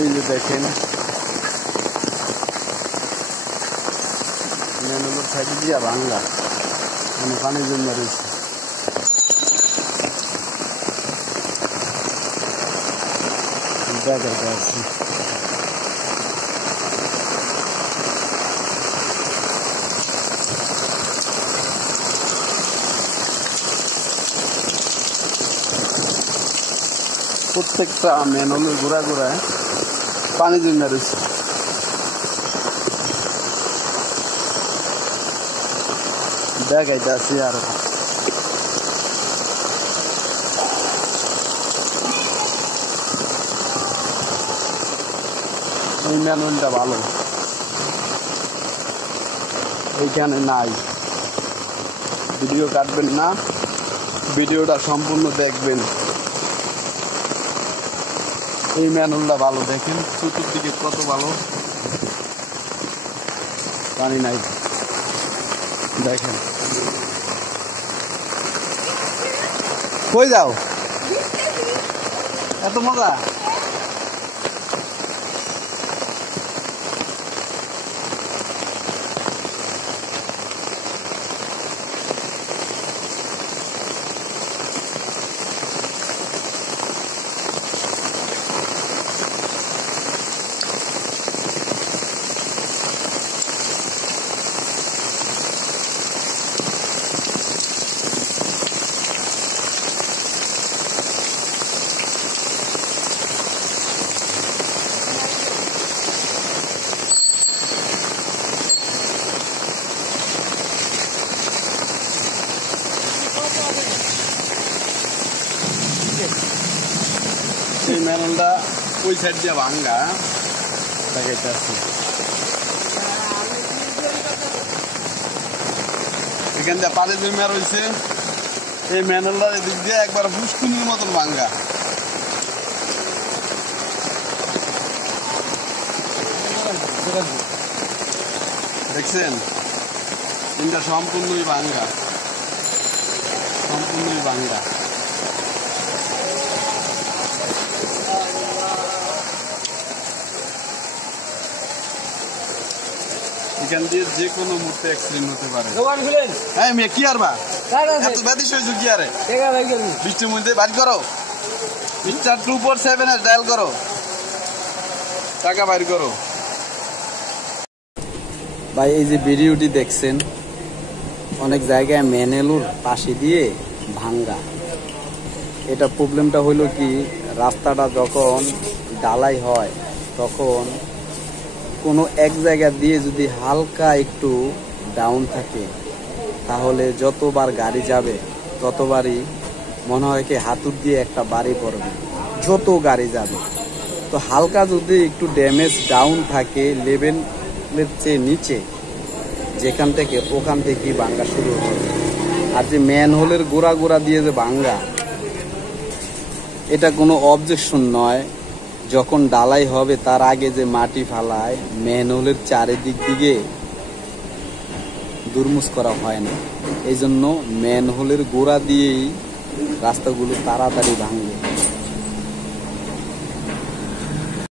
এই যে দেখেন ম্যানহোলের সাইডে দিয়া ভাঙ্গা, মানে পানি জমা রয়েছে। দেখাতে আসছি প্রত্যেকটা ম্যানহোলের গোড়া গোড়ায় পানি জমা রয়েছে। দেখাইতে আসছি আর এই ম্যানহোলটা ভালো, এইখানে নাই। ভিডিও কাটবেন না, ভিডিওটা সম্পূর্ণ দেখবেন। এই ম্যানহোলটা ভালো, দেখেন চতুর্দিকে কত ভালো, পানি নাই। দেখেন কই যাও, এত মজা। এই ম্যানহোলটা ওই সাইড দিয়ে ভাঙ্গা, দেখাইতে আসছি। এখান দিয়ে পানি জমা রয়েছে। এই ম্যানহোলটা এদিক দিয়ে একবার পুষ্কুনির মতন ভাঙ্গা। দেখছেন, এটা সম্পূর্ণই ভাঙ্গা, সম্পূর্ণই ভাঙ্গা। এখান দিয়ে যে কোনো মুহূর্তে অ্যাক্সিডেন্ট হতে পারে। হ্যাঁ মেয়ে কি আর বা এত ব্যাধিস হয়েছে কি আরে, বৃষ্টির মধ্যে বাড়ি করো, *247# ডায়াল করো, টাকা বাইর করো। ভাই এই যে ভিডিওটি দেখছেন, অনেক জায়গায় ম্যানহোলের পাশে দিয়ে ভাঙ্গা। এটা প্রবলেমটা হইলো কি, রাস্তাটা যখন ঢালাই হয় তখন কোনো এক জায়গা দিয়ে যদি হালকা একটু ডাউন থাকে, তাহলে যতবার গাড়ি যাবে ততবারই মনে হয় কি হাতুড় দিয়ে একটা বাড়ি পড়বে, যত গাড়ি যাবে। তো হালকা যদি একটু ড্যামেজ ডাউন থাকে, লেভেলের চেয়ে নিচে, যেখান থেকে ওখান থেকেই ভাঙ্গা শুরু হবে। আর যে ম্যানহোলের গোড়া গোড়া দিয়ে যে ভাঙ্গা, এটা কোনো অবজেকশন নয়। যখন ডালাই হবে তার আগে যে মাটি ফালায়, ম্যানহোলের চারিদিক দিকে দুর্মুষ করা হয় না। এই জন্য ম্যানহোলের গোড়া দিয়েই রাস্তাগুলো তাড়াতাড়ি ভাঙবে।